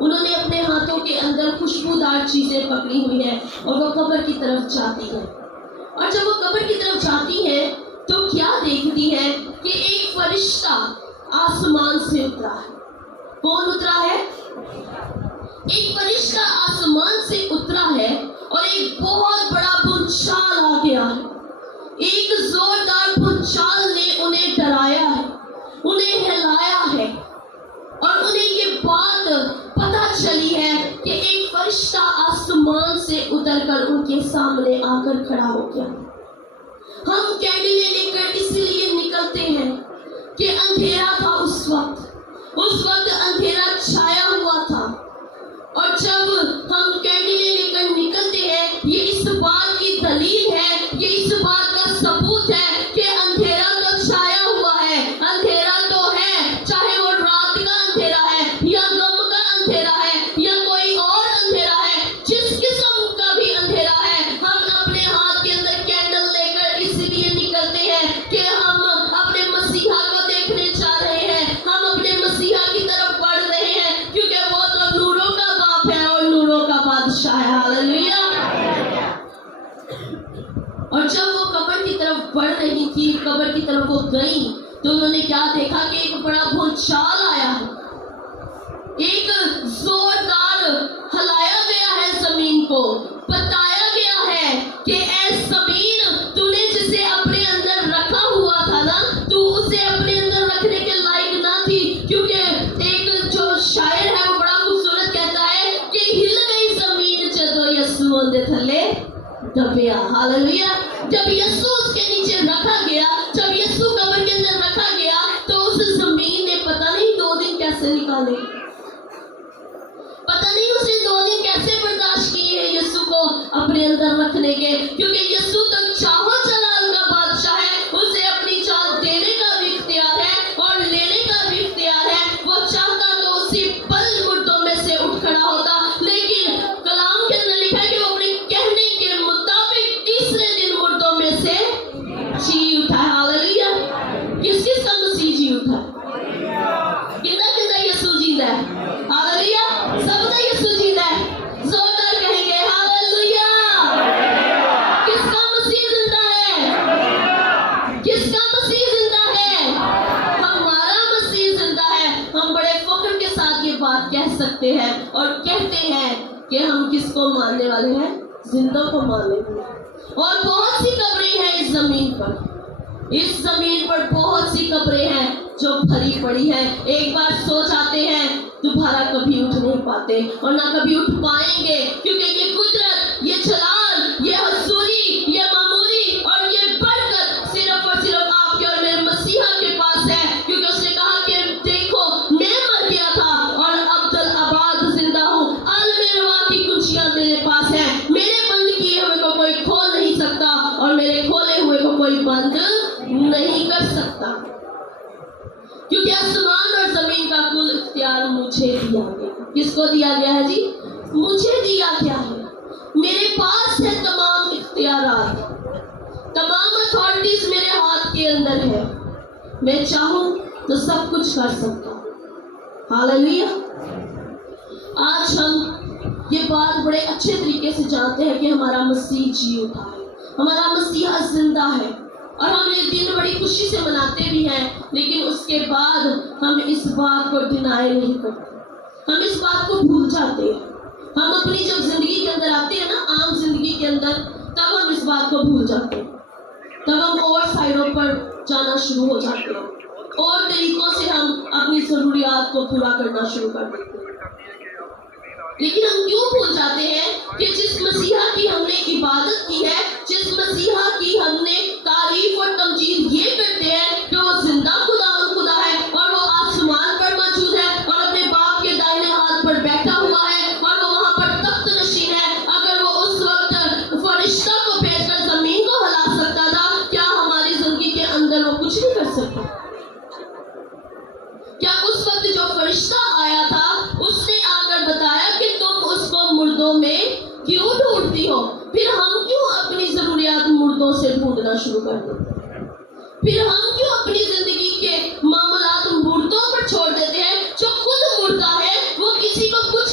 انہوں نے اپنے ہاتھوں کے اندر خوشبودار چیزیں پکڑی ہوئی ہیں اور وہ قبر کی طرف جاتی ہیں. اور جب وہ قبر کی طرف جاتی ہیں تو کیا دیکھتی ہیں کہ ایک فرشتہ آسمان سے اترا ہے. کون اترا ہے؟ ایک فرشتہ آسمان سے اترا ہے اور ایک بہت بڑا بھونچال آ گیا ہے. ایک زوردار بھونچال نے انہیں ڈرایا ہے، انہیں ہلایا ہے، اور انہیں یہ بات پتہ چلی ہے کہ ایک فرشتہ آسمان سے اتر کر ان کے سامنے آ کر کھڑا ہو گیا. ہم کینڈلیں لے کر اس لیے نکلتے ہیں کہ اندھیرا تھا اس وقت اندھیرا چھایا ہوا تھا. اور جب ہم کینڈلیں لے کر نکلتے ہیں یہ اس بات کی دلیل ہے، یہ اس بات کا ثبوت ہے کہ اندھیرا تو چھایا ہوا ہے، اندھیرا تو ہے، چاہے وہ رات کا اندھیرا ہے یا غم کا اندھیرا ہے یا کوئی اور اندھیرا ہے، جس قسم کا بھی اندھیرا ہے، ہم اپنے ہاتھ کے اندر کینڈل لے کر اس لیے نکلتے ہیں کہ ہم اپنے مسیحا کو دیکھنے جا رہے ہیں، ہم اپنے مسیحا کی طرف بڑھ رہے ہیں، کیونکہ وہ تو نوروں کا باپ ہے اور نوروں کا بادشاہ ہے. ہاللیلویا. اور جب وہ قبر کی طرف بڑھ رہی تھی، قبر کی طرف وہ گئی تو انہوں نے کیا دیکھا کہ ایک بڑا بھونچال آیا ہے، ایک زوردار ہلایا گیا ہے زمین کو. بتایا گیا ہے کہ اے زمین، تو نے جسے اپنے اندر رکھا ہوا تھا نا، تو اسے اپنے اندر رکھنے کے لائق نہ تھی. کیونکہ ایک جو شاعر ہے وہ بڑا خوبصورت کہتا ہے کہ ہل گئی زمین جدو یسوع دے تھلے دبیا. ہاللیلویا. جب یسوع اس کے نیچے رکھا گیا، جب یسوع قبر کے اندر رکھا گیا تو اس زمین نے پتہ نہیں 2 دن کیسے نکالے، پتہ نہیں اس نے 2 دن کیسے برداشت کیے ہیں یسوع کو اپنے اندر رکھنے کے. کیونکہ یسوع تو چاہو جلال کا بادشاہ ہے، اسے اپنی جان دینے کا بھی اختیار ہے اور لینے کا بھی اختیار ہے. وہ چاہتا تو اسی پل مردوں میں سے اٹھ کھڑا ہوتا، لیکن کلام کے اندر لکھا ہے کہ وہ اپنے کہنے کے مطابق تیسرے دن مردوں میں سے جی اٹھا. ہاللیلویا. کس کس کا مسیح جی اٹھا؟ کتنا یسوع جیتا ہے؟ ہاللیلویا. سب کا یسوع جیتا ہے. زوردار کہیں گے ہاللیلویا. کس کا مسیح زندہ ہے؟ کس کا مسیح زندہ ہے؟ ہمارا مسیح زندہ ہے. ہم بڑے فخر کے ساتھ یہ بات کہہ سکتے ہیں اور کہتے ہیں کہ ہم کس کو ماننے والے ہیں؟ زندہ کو ماننے والے ہیں. اور بہت سی قبریں ہیں اس زمین پر، اس زمین پر بہت سی قبریں ہیں جو بھری پڑی ہیں. ایک بار سو جاتے ہیں دوبارہ کبھی اٹھ نہیں پاتے اور نہ کبھی اٹھ پائیں گے، کیونکہ یہ قدرت، یہ جلال، یہ حضوری، یہ معمولی اور یہ برکت صرف اور صرف آپ کے اور میرے مسیحا کے پاس ہے. کیونکہ اس نے کہا کہ دیکھو میں مر گیا تھا اور عبدالآباد زندہ ہوں، عالم رواح کی کنجیاں میرے پاس ہیں. میرے بند کیے ہوئے کو کوئی کھول نہیں سکتا اور میرے کھولے ہوئے کو کوئی بند نہیں کر سکتا. کیونکہ آسمان اور زمین کا کل اختیار مجھے دیا گیا. کس کو دیا گیا ہے جی؟ مجھے دیا گیا ہے. میرے پاس ہے تمام اختیارات، تمام اتھارٹیز میرے ہاتھ کے اندر ہے. میں چاہوں تو سب کچھ کر سکتا ہوں. ہاللیلویا. آج ہم یہ بات بڑے اچھے طریقے سے جانتے ہیں کہ ہمارا مسیح جی اٹھا ہے، ہمارا مسیحا زندہ ہے، اور ہم یہ دن بڑی خوشی سے مناتے بھی ہیں. لیکن اس کے بعد ہم اس بات کو ڈینائی نہیں کرتے، ہم اس بات کو بھول جاتے ہیں. ہم اپنی جب زندگی کے اندر آتے ہیں نا، عام زندگی کے اندر، تب ہم اس بات کو بھول جاتے ہیں. تب ہم اور سائڈوں پر جانا شروع ہو جاتے ہیں، اور طریقوں سے ہم اپنی ضروریات کو پورا کرنا شروع کر دیتے ہیں. لیکن ہم کیوں بھول جاتے ہیں کہ جس مسیحا کی ہم نے عبادت کی ہے، جس مسیحا کی ہم نے تعریف اور تمجید یہ کرتے ہیں کہ وہ زندہ خدا ہے اور وہ آسمان پر موجود ہے اور اپنے باپ کے دائیں ہاتھ پر بیٹھا ہوا ہے اور وہ وہاں پر تخت نشین ہے. اگر وہ اس وقت فرشتہ کو بھیج کر زمین کو ہلا سکتا تھا، کیا ہماری زندگی کے اندر وہ کچھ نہیں کر سکتا؟ کیا اس وقت جو فرشتہ آیا تھا اس نے آ کر بتایا کہ تم اس کو مردوں میں کیوں ڈھونڈتی ہو؟ پھر ہم کیوں اپنی ضروریات مردوں سے ڈھونڈنا شروع کر دیتے ہیں؟ پھر ہم کیوں اپنی زندگی کے معاملات مردوں پر چھوڑ دیتے ہیں؟ جو خود مردہ ہے وہ کسی کو کچھ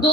2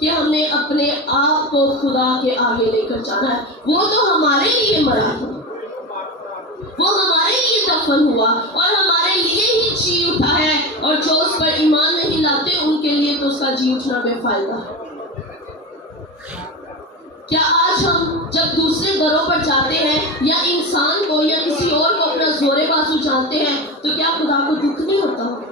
کہ ہم نے اپنے آپ کو خدا کے آگے لے کر جانا ہے. وہ تو ہمارے لیے مرا ہے, وہ ہمارے لیے دفن ہوا اور ہمارے لیے ہی جی اٹھا ہے, اور جو اس پر ایمان نہیں لاتے ان کے لیے تو اس کا جی اٹھنا بے فائدہ ہے. کیا آج ہم جب دوسرے گھروں پر جاتے ہیں یا انسان کو یا کسی اور کو اپنا زورے بازو جانتے ہیں تو کیا خدا کو دکھ نہیں ہوتا ہوگا؟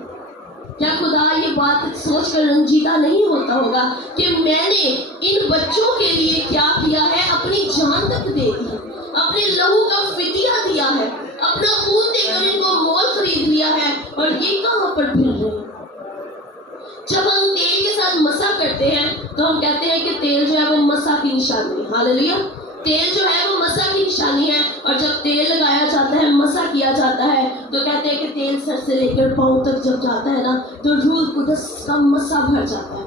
کیا خدا یہ بات سوچ کر رنجیدہ نہیں ہوتا ہوگا کہ میں نے ان بچوں کے لیے کیا کیا ہے؟ اپنی جان تک دے دی, اپنے لہو کا فدیہ دیا ہے, اپنا خون دے کر ان کو مول خرید لیا ہے, اور یہ کہاں پر پھر رہے ہیں؟ جب ہم تیل کے ساتھ مسح کرتے ہیں تو ہم کہتے ہیں کہ تیل جو ہے وہ مسح کی نشانی ہے. ہاللیلویا. تیل جو ہے وہ مسح کی نشانی ہے, اور جب تیل لگایا جاتا ہے, مسح کیا جاتا ہے, تو کہتے ہیں کہ تیل سر سے لے کر پاؤں تک جب جاتا ہے نا تو روح القدس کا مسح بھر جاتا ہے.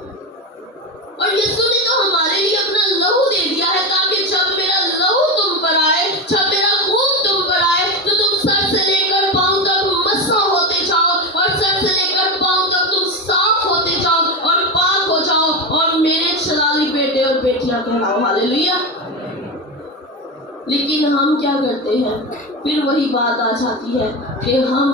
اور یسوع نے تو ہمارے لیے اپنا لہو دے دیا ہے تاکہ جب میرا لہو تم پر آئے, جب میرا خون تم پر آئے تو تم سر سے لے کر پاؤں تک مسح ہوتے جاؤ, اور سر سے لے کر پاؤں تک تم صاف ہوتے جاؤ اور پاک ہو جاؤ, اور میرے چھلالی بیٹے اور بیٹیاں کہلاؤ. ہاللیلویا. لیکن ہم کیا کرتے ہیں؟ پھر وہی بات آ جاتی ہے کہ ہم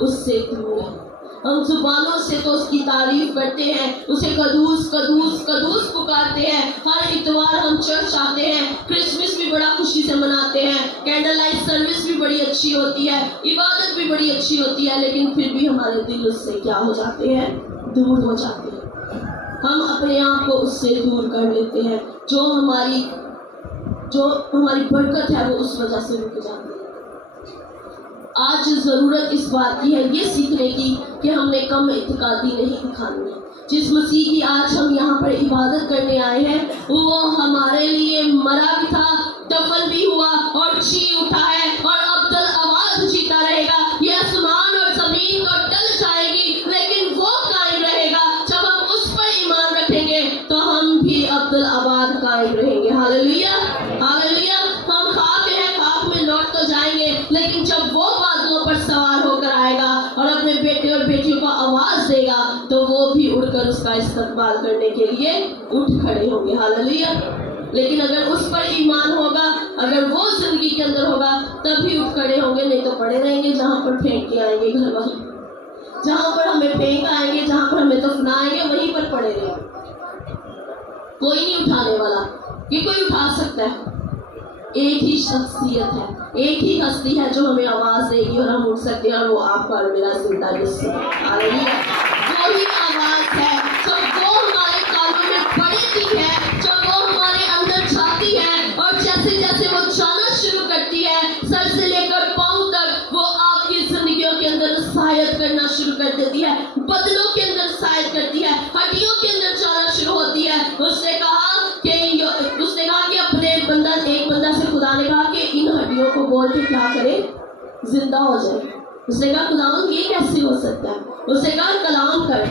اس سے دور ہیں. ہم زبانوں سے تو اس کی تعریف کرتے ہیں, اسے قدوس قدوس قدوس پکارتے ہیں. ہر اتوار ہم چرچ آتے ہیں, کرسمس بھی بڑا خوشی سے مناتے ہیں, کینڈل لائٹ سروس بھی بڑی اچھی ہوتی ہے, عبادت بھی بڑی اچھی ہوتی ہے, لیکن پھر بھی ہمارے دل اس سے کیا ہو جاتے ہیں؟ دور ہو جاتے ہیں. ہم اپنے آپ کو اس سے دور کر لیتے ہیں. جو ہماری برکت ہے وہ اس وجہ سے رک جاتی ہے. آج ضرورت اس بات کی ہے یہ سیکھنے کی کہ ہم نے کم اعتقادی نہیں دکھانی ہے. جس مسیح کی آج ہم یہاں پر عبادت کرنے آئے ہیں وہ ہمارے لیے مرا بھی تھا, دفن بھی ہوا اور جی اٹھا ہے, اور ابدالآباد جیتا رہے گا. یہ آسمان اور زمین تو ٹل جائے گی لیکن وہ قائم رہے گا. جب ہم اس پر ایمان رکھیں گے تو ہم بھی ابدالآباد قائم رہیں گے. ہاللیلویا ہاللیلویا. ہم خاک ہیں, خاک میں لوٹ تو جائیں گے, لیکن جب وہ بادلوں پر سوار ہو کر آئے گا اور اپنے بیٹے اور بیٹیوں کو آواز دے گا تو وہ بھی اڑ کر اس کا استقبال کرنے کے لیے اٹھ کھڑے ہوں گے. ہاللیلویا. لیکن اگر اس پر ایمان ہوگا, اگر وہ زندگی کے اندر ہوگا, تب بھی اٹھ کھڑے ہوں گے, نہیں تو پڑے رہیں گے جہاں پر پھینک کے آئیں گے گھر والے. جہاں پر ہمیں پھینک آئیں گے, جہاں پر ہمیں دفنائیں گے, وہیں پر پڑے رہیں گے. کوئی نہیں اٹھانے والا. یہ کوئی اٹھا سکتا ہے؟ ایک ہی شخصیت ہے, ایک ہی ہستی ہے جو ہمیں آواز دے گی اور ہم اٹھ سکتے ہیں, اور وہ آپ کا اور میرا زندہ جسم ہے. ہاللیلویا. وہی آواز ہے جب وہ ہمارے کانوں میں پڑتی ہے, جب وہ ہمارے اندر جاتی ہے, اور جیسے جیسے وہ جانا شروع کرتی ہے سر سے لے کر پاؤں تک, وہ آپ کی زندگیوں کے اندر سایت کرنا شروع کر دیتی ہے, بدنوں کے اندر سایت کرتی ہے, ہڈیوں کے اندر جانا شروع ہوتی ہے. اس نے کہا کہ اپنے ایک بندہ سے خدا نے کہا کہ ان ہڈیوں کو بول کے کیا کرے؟ زندہ ہو جائے. اس نے کہا خداوند یہ کیسے ہو سکتا ہے؟ اس نے کہا کلام کر.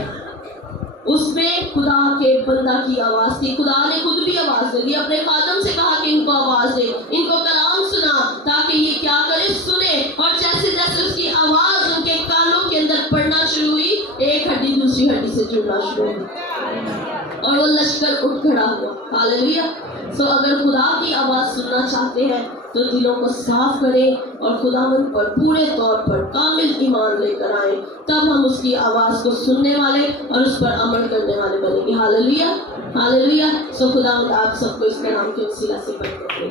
اس میں خدا کے بندہ کی آواز تھی. خدا نے خود بھی آواز دے دی, اپنے خادم سے کہا کہ ان کو آواز دے, ان کو کلام سنا تاکہ یہ کیا کرے؟ سنے. اور جیسے جیسے اس کی آواز ان کے کانوں کے اندر پڑنا شروع ہوئی, ایک ہڈی دوسری ہڈی سے جڑنا شروع ہوئی اور وہ لشکر اٹھ کھڑا ہوا. ہاللیلویا. اگر خدا کی آواز سننا چاہتے ہیں تو دلوں کو صاف کریں اور خداوند پر پورے طور پر کامل ایمان لے کر آئیں, تب ہم اس کی آواز کو سننے والے اور اس پر عمل کرنے والے بنیں گے. ہاللیلویا ہاللیلویا. خداوند آپ سب کو اس کلام کے وسیلہ سے برکت دے.